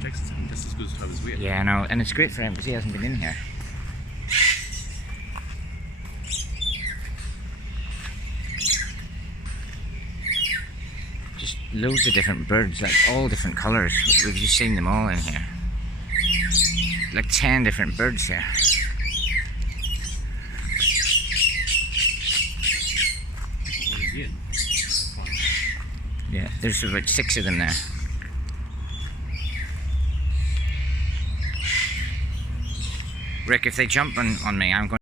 Jackson's having just as good a time as we are. Yeah, I know, and it's great for him because he hasn't been in here. Just loads of different birds, like all different colours. We've just seen them all in here. Like 10 different birds there. Yeah, there's about 6 of them there. Rick, if they jump on me, I'm going